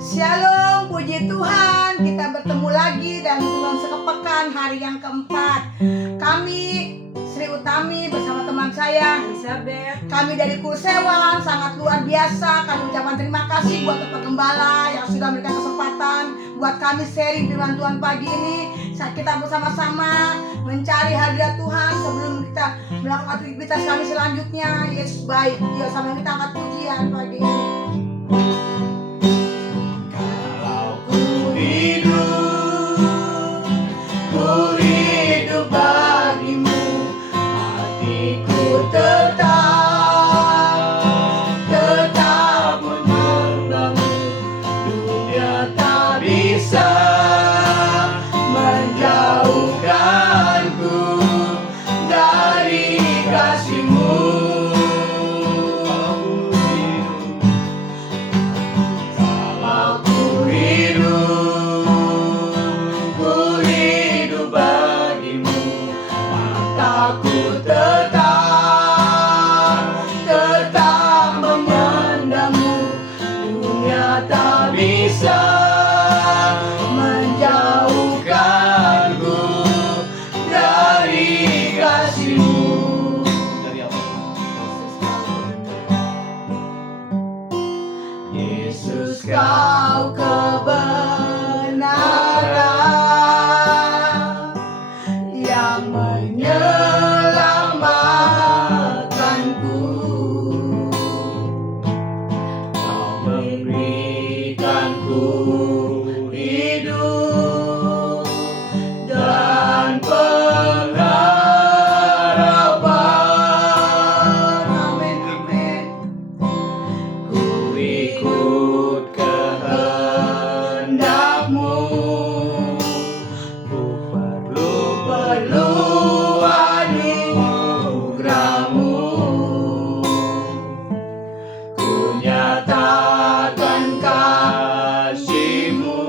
Shalom, puji Tuhan, kita bertemu lagi dan dalam sepekan hari yang keempat. Kami Sri Utami bersama teman saya Elizabeth. Kami dari Kursewan sangat luar biasa. Kami ucapkan terima kasih buat Bapak Gembala yang sudah memberikan kesempatan buat kami sharing firman Tuhan pagi ini. Kita bersama-sama mencari hadirat Tuhan sebelum kita melakukan aktivitas kami selanjutnya. Yesus baik. Yuk sama kita angkat pujian pagi ini. Ku hidup bagimu, hatiku tetap menyembahmu. Dunia tak bisa menjauhkanku dari kasih-Mu. Kalau ku hidup bagimu, mataku tetap memandangmu. Dunia tak bisa menjauhkanku dari kasih-Mu. Yesus, Kau kebenaran yang menyelamatkanku. Kau memberikanku hidup dan pengharapan. Amin, amin. Ku ikut kehendak-Mu. Ku perlu anugerah-Mu. Ku nyatakan kasih-Mu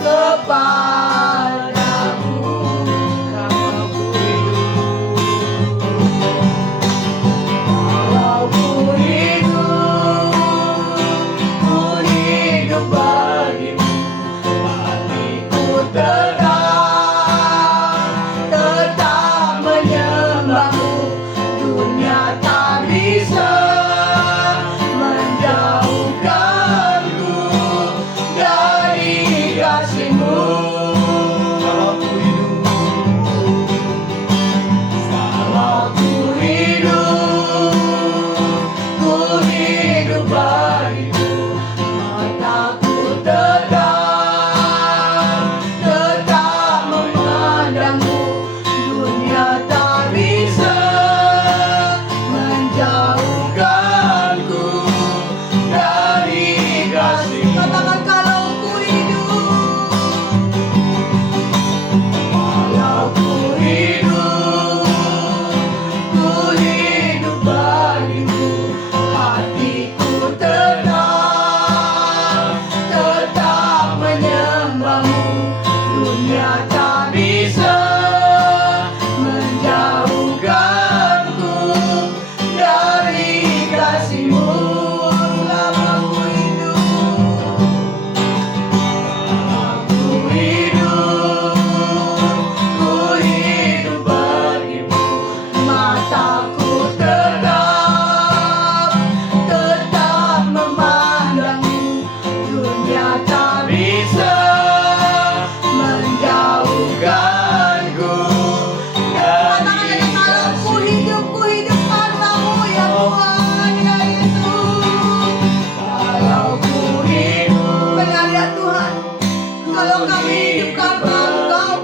kepadamu. Kalau ku hidup bagimu, hatiku tetap menyembahmu. Dunia tak bisa menjauhkanku dari kasih-Mu. Kalau ku hidup bagimu, mataku tetap memandangmu. Dunia tak bisa menjauhkanku dari kasih-Mu. Katakan kalau ku hidup. Kalau ku hidup bagimu, hatiku tetap menyembahmu. Dunia tak bisa menjauhkanku dari kasih-Mu. Selama ku hidup bagimu, mataku tetap memandangmu. Dunia tak bisa menjauhkanku dari Katakan kalau ku hidup karenamu ya Tuhan, ya Yesus. Kalau ku hidup Benar ya Tuhan. Kalau kami hidup karena Engkau,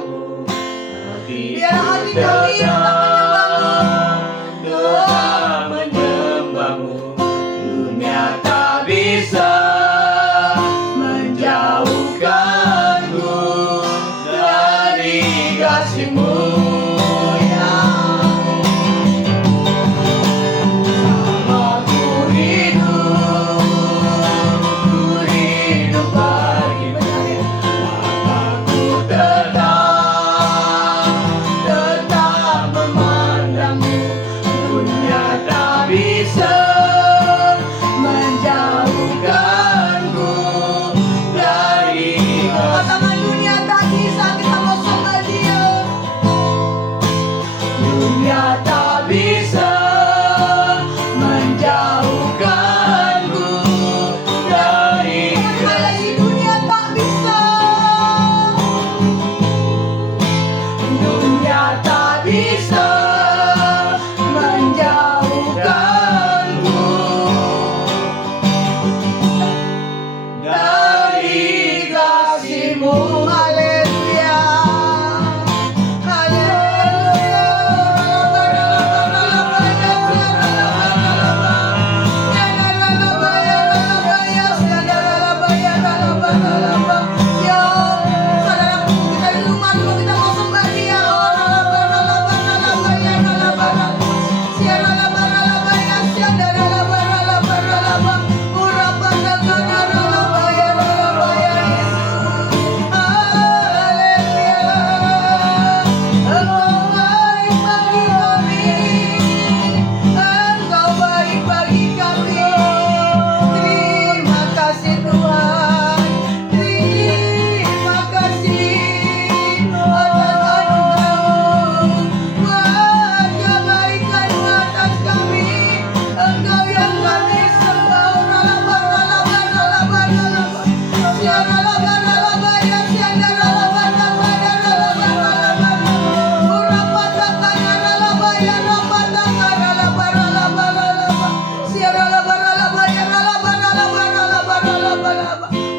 biar hati kami tetap menyembahmu. Dunia tak bisa menjauhkanku dari kasih-Mu. Ya, sama ku hidup bagimu, mataku tetap memandangmu. Dunia tak bisa menjauhkan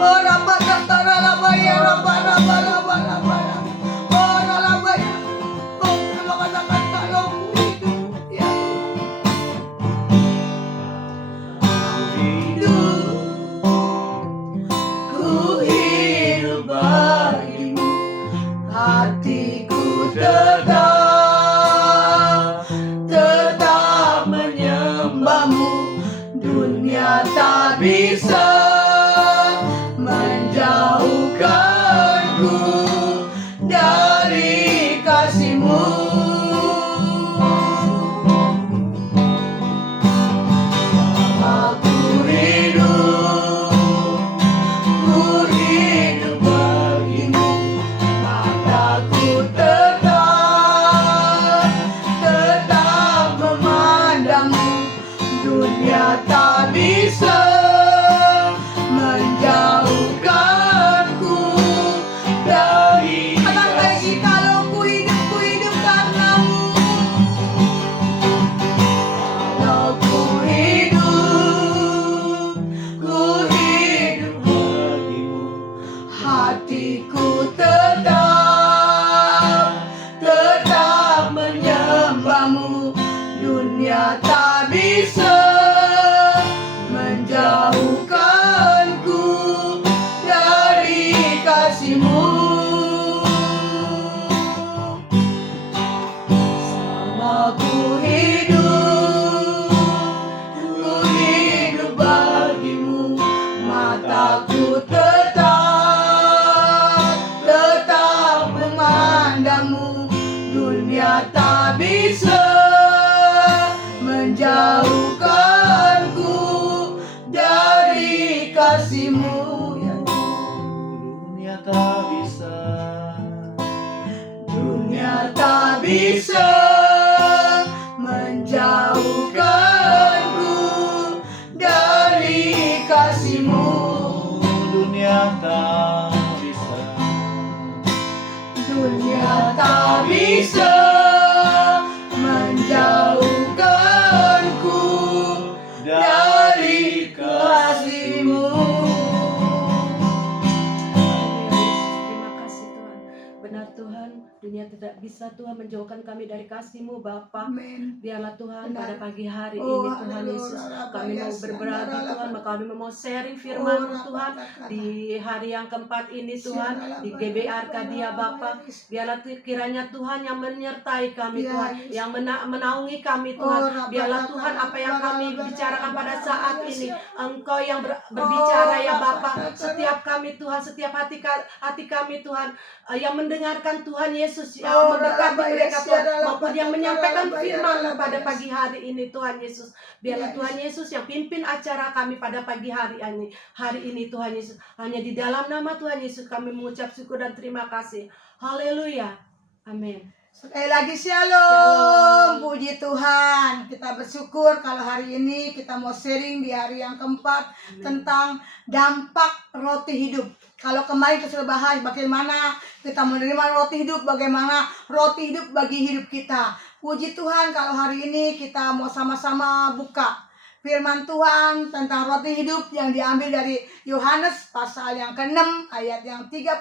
Oh rabana taralabaya rabana balabala bala. Oh ralabaya. Oh terima katakan kalau ku hidup ya Ku hidup bagimu, hatiku tetap menyembahmu. Dunia tak bisa menjauhkanku dari kasih-Mu. Aku hidup bagimu, mataku tetap memandangmu. Dunia tak bisa menjauhkanku dari katakan lagi kalau ku hidup karenamu. Kalau ku hidup bagimu, hatiku tetap menyembahmu. Dunia tak bisa menjauhkanku dari kasih-Mu. Selama ku hidup bagimu, mataku tetap memandangmu. Dunia tak bisa menjauhkanku dari kasih-Mu. Ya dunia tak bisa menjauhkanku dari kasih-Mu. Dunia tak bisa menjauhkanku dari kasih-Mu. Terima kasih Tuhan. Benar Tuhan, dunia tidak bisa Tuhan menjauhkan kami dari kasih-Mu Bapa. Amin. Biarlah Tuhan Benar. pada pagi hari Oh, ini Tuhan haleluya. Yesus, Rabaya, kami mau berbagi sandara, Tuhan, rabaya. kami mau sharing firman-Mu Oh, Tuhan rabaya. di hari yang keempat ini Tuhan Siara, di rabaya, GBI Arkadia rabaya, Bapa. rabaya. Biarlah kiranya Tuhan yang menyertai kami Ya, Tuhan, Yesus. yang menaungi kami Tuhan. Oh, rabaya, Biarlah Tuhan apa yang kami rabaya, bicarakan pada rabaya, saat rabaya, ini, siara. Engkau yang berbicara ya rabaya, Bapa. rabaya. Setiap kami Tuhan, setiap hati kami Tuhan yang mendengarkan Tuhan Yesus, yang Oh, memberkati rabaya, mereka Tuhan, siara, maupun yang rabaya, menyampaikan rabaya, firman rabaya. pada pagi hari ini Tuhan Yesus. Biarlah Ya, Tuhan Yesus yang pimpin acara kami pada pagi hari ini Tuhan Yesus. Hanya di dalam nama Tuhan Yesus kami mengucap syukur dan terima kasih. Haleluya. Amin. Sekali lagi shalom. Shalom. Puji Tuhan. Kita bersyukur kalau hari ini kita mau sharing di hari yang keempat tentang dampak roti hidup. Kalau kemarin kita sudah bahas bagaimana kita menerima roti hidup, bagaimana roti hidup bagi hidup kita. Puji Tuhan kalau hari ini kita mau sama-sama buka firman Tuhan tentang roti hidup yang diambil dari Yohanes pasal yang ke-6 ayat yang 35.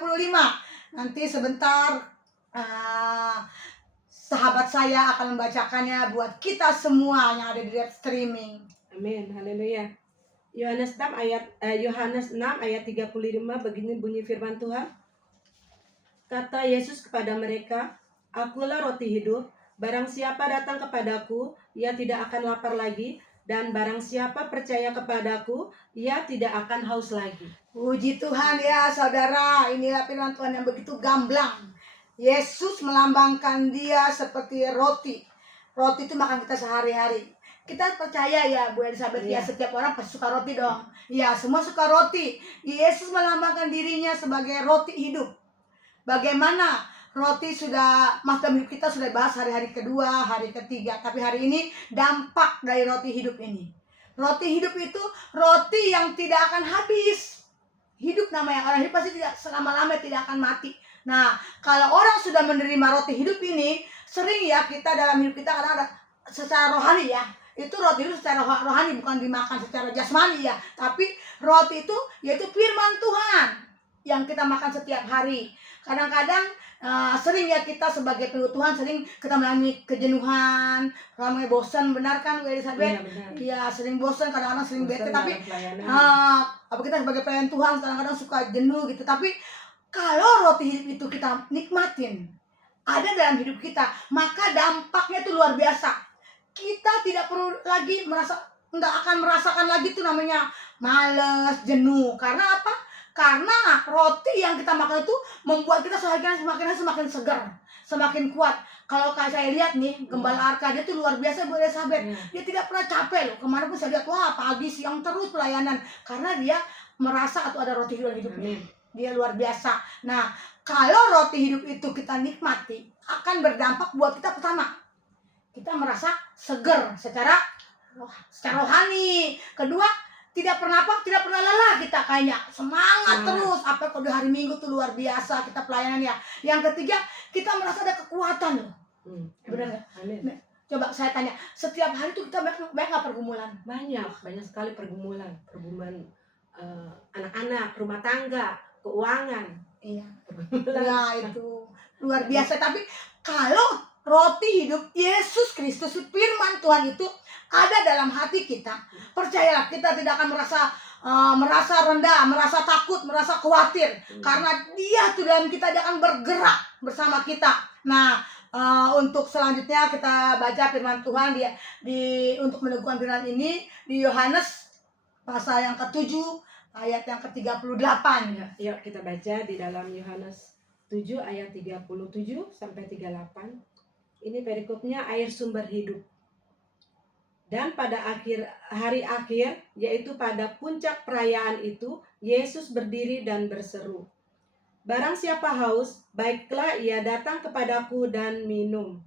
Nanti sebentar sahabat saya akan membacakannya buat kita semua yang ada di live streaming. Amin. Haleluya. Yohanes 6 ayat 35 begini bunyi firman Tuhan. Kata Yesus kepada mereka, "Akulah roti hidup. Barang siapa datang kepadaku, ia tidak akan lapar lagi, dan barang siapa percaya kepadaku, ia tidak akan haus lagi." Puji Tuhan ya saudara, inilah firman Tuhan yang begitu gamblang. Yesus melambangkan dia seperti roti. Roti itu makan kita sehari-hari. Kita percaya ya Bu Elizabeth ya, setiap orang pasti suka roti dong. Ya, semua suka roti. Yesus melambangkan dirinya sebagai roti hidup. Bagaimana roti sudah dalam hidup kita sudah bahas hari-hari kedua, hari ketiga. Tapi hari ini dampak dari roti hidup ini. Roti hidup itu roti yang tidak akan habis. Hidup namanya, orang hidup pasti tidak selama-lamanya tidak akan mati. Nah, kalau orang sudah menerima roti hidup ini, sering ya kita dalam hidup kita kadang ada secara rohani ya, itu roti itu secara rohani, bukan dimakan secara jasmani ya, tapi roti itu yaitu firman Tuhan yang kita makan setiap hari. Kadang-kadang sering ya kita sebagai pengikut Tuhan sering kita mengalami kejenuhan, ramai bosan, benar kan Bu Elizabeth? Iya, benar. Iya, sering bosan, kadang-kadang sering bete, Bosan tapi dalam pelayanan. apa kita sebagai pelayan Tuhan kadang-kadang suka jenuh gitu. Tapi kalau roti hidup itu kita nikmatin, ada dalam hidup kita, maka dampaknya itu luar biasa. Kita tidak perlu lagi nggak akan merasakan lagi tuh namanya males, jenuh. Karena apa? Karena roti yang kita makan itu membuat kita semakin segar, semakin kuat. Kalau saya lihat nih, Gembala Arka dia tuh luar biasa Bu Elizabeth. Dia tidak pernah capek loh. Kemana pun saya lihat, wah pagi siang terus pelayanan. Karena dia merasa atau ada roti hidup hidupnya. Dia luar biasa. Nah, kalau roti hidup itu kita nikmati, akan berdampak buat kita. Pertama, kita merasa segar secara rohani. Kedua, tidak pernah lelah kita, kayaknya semangat terus. Apa kalau di hari Minggu tuh luar biasa kita pelayanan ya. Yang ketiga, kita merasa ada kekuatan loh. Benar nggak? Amin. Coba saya tanya, setiap hari tuh kita banyak nggak pergumulan? Banyak sekali pergumulan anak-anak, rumah tangga, keuangan. Iya. Ya itu luar biasa. Tapi kalau roti hidup Yesus Kristus, firman Tuhan itu ada dalam hati kita, percayalah kita tidak akan merasa rendah, merasa takut, merasa khawatir, karena Dia tuh dalam kita, Dia akan bergerak bersama kita. Nah, untuk selanjutnya kita baca firman Tuhan untuk meneguhkan firman ini di Yohanes pasal yang ke-7 ayat yang ke-38. Ya, yuk kita baca di dalam Yohanes 7 ayat 37 sampai 38. Ini perikopnya air sumber hidup. Dan pada hari akhir, yaitu pada puncak perayaan itu, Yesus berdiri dan berseru, "Barang siapa haus, baiklah ia datang kepadaku dan minum."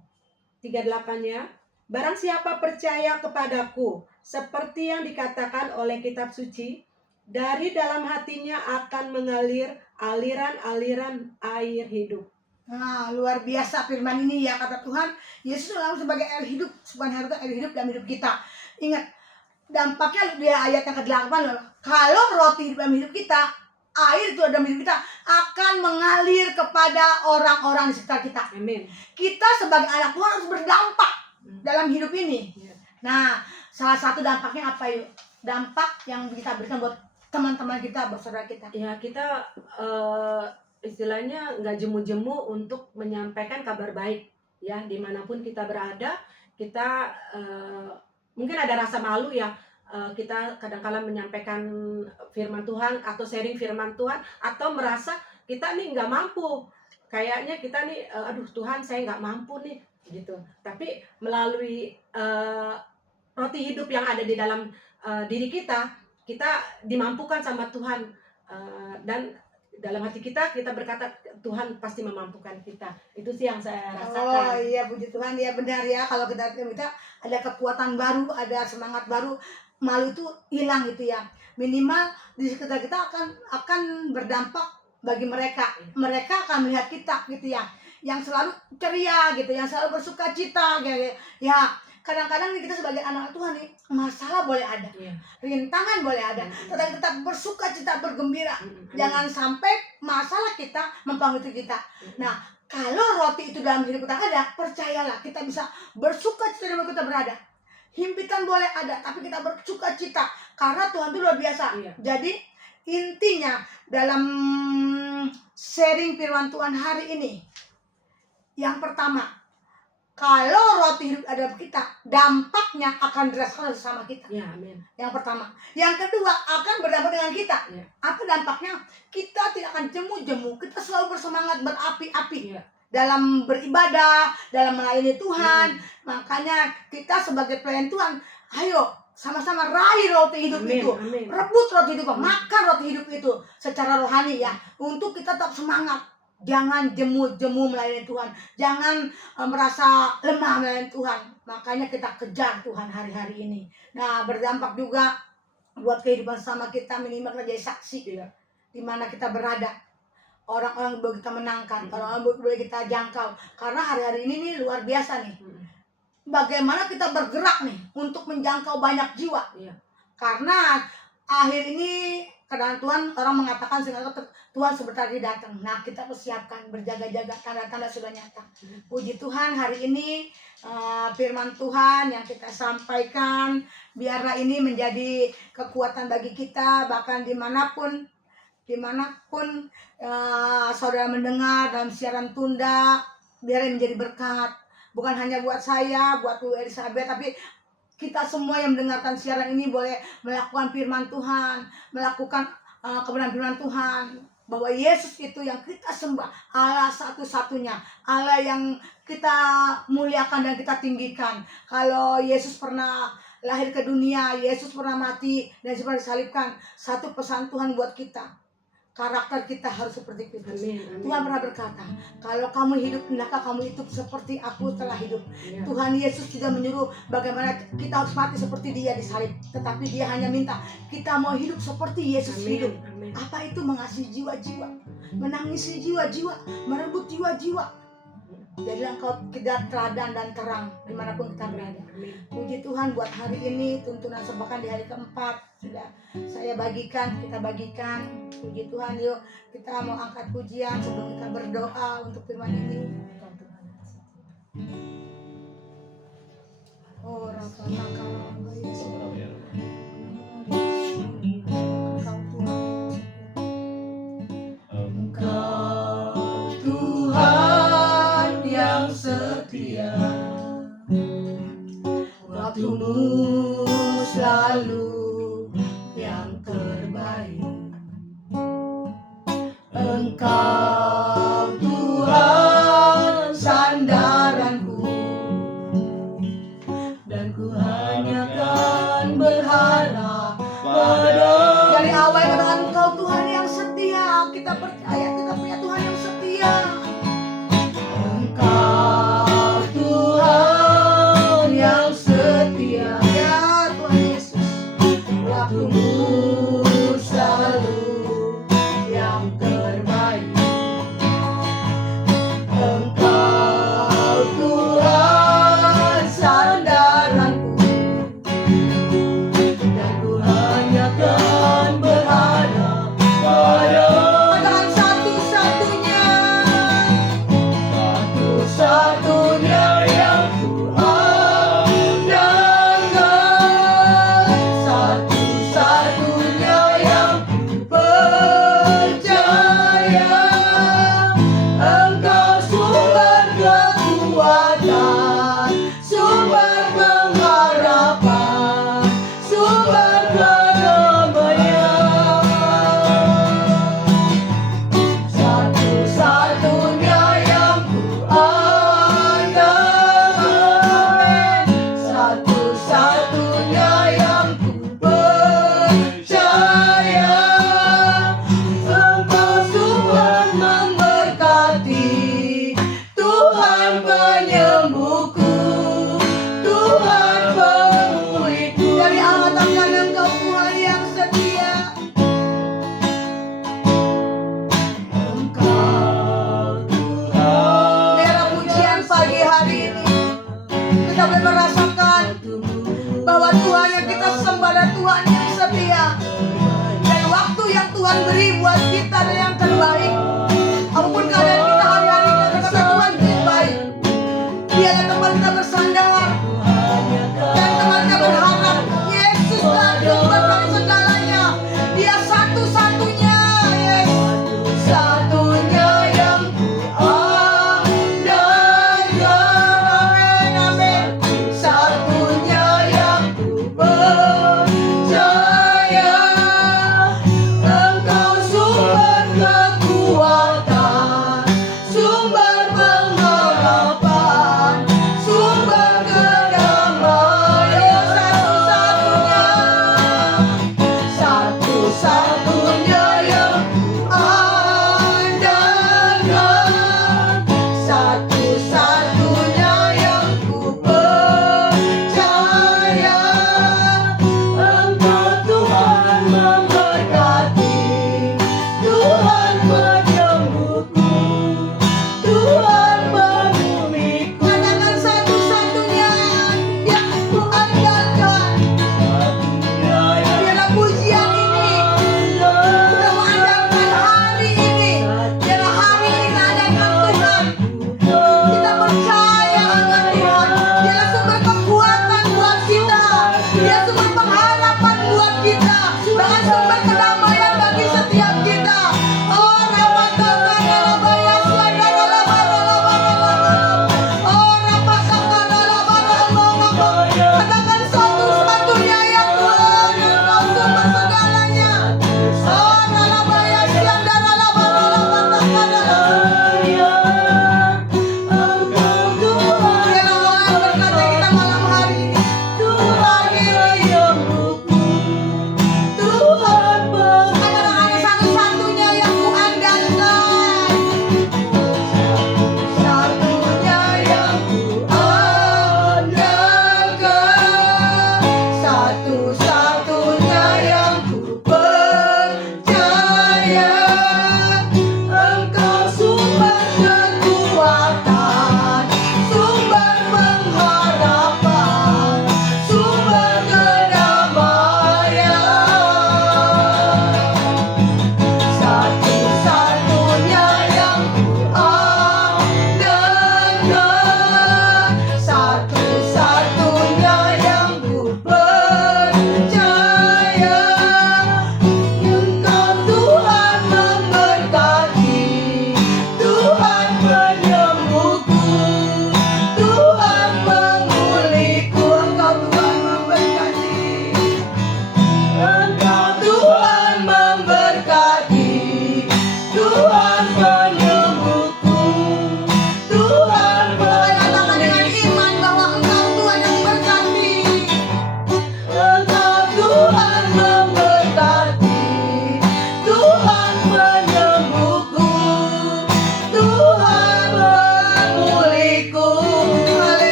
38-nya, "Barang siapa percaya kepadaku, seperti yang dikatakan oleh kitab suci, dari dalam hatinya akan mengalir aliran-aliran air hidup." Nah, luar biasa firman ini ya, kata Tuhan. Yesus langsung sebagai air hidup, bukan air hidup dalam hidup kita. Ingat, dampaknya di ayat yang ke-8 loh. Kalau roti hidup dalam hidup kita, air itu dalam hidup kita akan mengalir kepada orang-orang di sekitar kita. Amin. Kita sebagai anak Tuhan harus berdampak dalam hidup ini. Nah, salah satu dampaknya apa yuk? Dampak yang kita berikan buat teman-teman kita, buat saudara kita. Ya, kita istilahnya nggak jemu-jemu untuk menyampaikan kabar baik ya, dimanapun kita berada. Kita mungkin ada rasa malu ya, kita kadang-kala menyampaikan firman Tuhan atau sharing firman Tuhan, atau merasa kita nih nggak mampu, kayaknya kita nih aduh Tuhan saya nggak mampu nih gitu. Tapi melalui roti hidup yang ada di dalam diri kita dimampukan sama Tuhan, dan dalam hati kita berkata Tuhan pasti memampukan kita. Itu sih yang saya rasakan. Oh iya, puji Tuhan ya, benar ya. Kalau kita ada kekuatan baru, ada semangat baru, malu itu hilang gitu ya. Minimal di sekitar kita akan berdampak bagi mereka. Mereka akan melihat kita gitu ya, yang selalu ceria gitu, yang selalu bersuka cita gitu ya. Kadang-kadang nih kita sebagai anak Tuhan nih, masalah boleh ada, rintangan boleh ada, tetapi tetap bersuka cita, bergembira. Jangan sampai masalah kita mempengaruhi kita. Nah, kalau roti itu dalam hidup kita ada, percayalah kita bisa bersuka cita di mana kita berada. Himpitan boleh ada, tapi kita bersuka cita karena Tuhan itu luar biasa. Jadi intinya dalam sharing firman Tuhan hari ini, yang pertama, kalau roti hidup ada di kita, dampaknya akan dirasakan sama kita. Ya, amin. Yang pertama. Yang kedua, akan berdampak dengan kita. Ya. Apa dampaknya? Kita tidak akan jemu-jemu. Kita selalu bersemangat, berapi-api. Ya. Dalam beribadah, dalam melayani Tuhan. Makanya kita sebagai pelayan Tuhan, ayo sama-sama raih roti hidup itu. Amin. Rebut roti hidup, makan roti hidup itu secara rohani ya. Untuk kita tetap semangat. Jangan jemu-jemu melayani Tuhan. Jangan merasa lemah melayani Tuhan. Makanya kita kejar Tuhan hari-hari ini. Nah, berdampak juga buat kehidupan sama kita, minimal kita jadi saksi di mana kita berada. Orang-orang boleh kita menangkan, orang-orang boleh kita jangkau. Karena hari-hari ini nih luar biasa nih. bagaimana kita bergerak nih untuk menjangkau banyak jiwa. Iya. Karena akhir ini keadaan Tuhan, orang mengatakan sehingga Tuhan sebentar lagi datang. Nah, kita persiapkan, berjaga-jaga, tanda-tanda sudah nyata. Puji Tuhan, hari ini firman Tuhan yang kita sampaikan, biarlah ini menjadi kekuatan bagi kita, bahkan dimanapun saudara mendengar dalam siaran tunda, biar menjadi berkat. Bukan hanya buat saya, buat Bu Elizabeth, tapi kita semua yang mendengarkan siaran ini boleh melakukan firman Tuhan, melakukan kebenaran firman Tuhan, bahwa Yesus itu yang kita sembah, Allah satu-satunya, Allah yang kita muliakan dan kita tinggikan. Kalau Yesus pernah lahir ke dunia, Yesus pernah mati dan pernah disalibkan, satu pesan Tuhan buat kita, karakter kita harus seperti Kristus. Tuhan pernah berkata, kalau kamu hidup, hendaklah kamu itu seperti aku telah hidup. Ya. Tuhan Yesus tidak menyuruh bagaimana kita harus mati seperti dia disalib, tetapi dia hanya minta kita mau hidup seperti Yesus hidup. Amin. Apa itu? Mengasihi jiwa-jiwa, menangisi jiwa-jiwa, merebut jiwa-jiwa. Jadilah engkau kita teladan dan terang dimanapun kita berada. Puji Tuhan buat hari ini, tuntunan sebakan di hari keempat sudah saya bagikan, kita bagikan. Puji Tuhan, yuk kita mau angkat pujian sebelum kita berdoa untuk firman ini. Oh, Engkau Tuhan yang setia, waktumu selalu yang terbaik. Engkau Tuhan sandaranku, dan ku hanya kan berharap pada. dari awal katakan engkau Tuhan yang setia, kita percaya kita punya Tuhan yang setia. Engkau Tuhan yang setia, Ya Tuhan Yesus, waktumu selalu yang terbaik. Engkau Tuhan sandaranku, dan ku hanya kan berharap pada. katakan satu-satunya. Satu-satunya yang ku andalkan, satu-satunya yang ku percaya. Engkau sumber kekuatan, sumber pengharapan, sumber kedamaian. Satu-satunya yang ku andalkan, satu-satunya yang ku percaya. Engkau Tuhan memberkati, Tuhan penyembuhku, Tuhan pemulihanku. Dari awal katakan engkau Tuhan yang setia. Engkau Tuhan. Biarlah pujian pagi hari ini kita boleh merasakan bahwa Tuhan yang kita sembah adalah Tuhan yang setia. Dan waktu yang Tuhan beri buat kita adalah yang terbaik. Apapun keadaan kita hari-hari, kita kata Tuhan itu yang baik. Dia adalah tempat kita bersandar dan tempat kita berharap. Yesuslah sumber dari segalanya. Dia satu-satunya, Yesus. Satunya yang ku andalkan, Amin, amin. satunya yang ku percaya. Engkau sumber kekuatan, sumber pengharapan, sumber kedamaian. Satu-satunya yang ku andalkan, satu-satunya yang ku percaya. Engkau Tuhan memberkati, Tuhan penyembuhku, Tuhan pemulihanku. Katakan satu-satunya.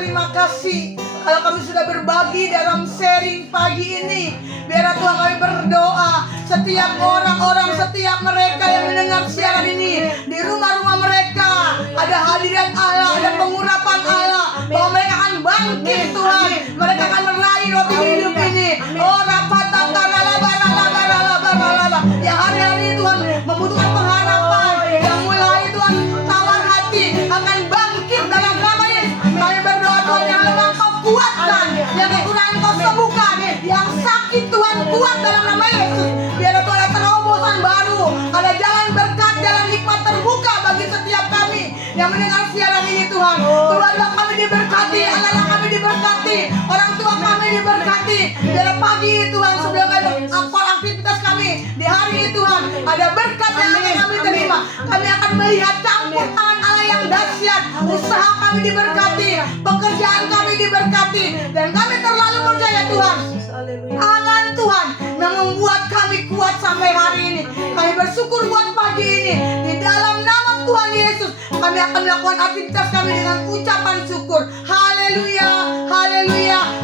terima kasih kalau kami sudah berbagi dalam sharing pagi ini. Biar Tuhan kami berdoa setiap orang-orang, setiap mereka yang mendengar siaran ini di rumah-rumah mereka ada hadirat Allah, ada pengurapan Allah, bahwa mereka akan bangkit Tuhan. Mereka akan meraih roti hidup ini. Oh ya hari-hari Tuhan membutuhkan pengharapan, yang mulai Tuhan tawar hati akan bangkit dalam nama Yesus. Kami berdoa Tuhan, yang lemah Kau kuatkan, yang kekurangan Kau sembuhkan, yang sakit Tuhan kuat dalam nama Yesus. Biar Tuhan ada terobosan baru, ada jalan berkat, jalan hikmat terbuka bagi setiap kami yang mendengar siaran ini Tuhan. Keluarga kami diberkati, anak-anak kami diberkati, orang tua kami diberkati. Biar pagi Tuhan sebelum aktivitas kami di hari ini Tuhan ada berkat yang akan kami terima. Kami akan melihat campur tangan Allah yang dahsyat. Usaha kami diberkati, pekerjaan kami diberkati, dan kami terlalu percaya Tuhan, tangan Tuhan yang membuat kami kuat sampai hari ini. Kami bersyukur buat pagi ini. Di dalam nama Tuhan Yesus kami akan melakukan aktivitas kami dengan ucapan syukur. Haleluya, haleluya.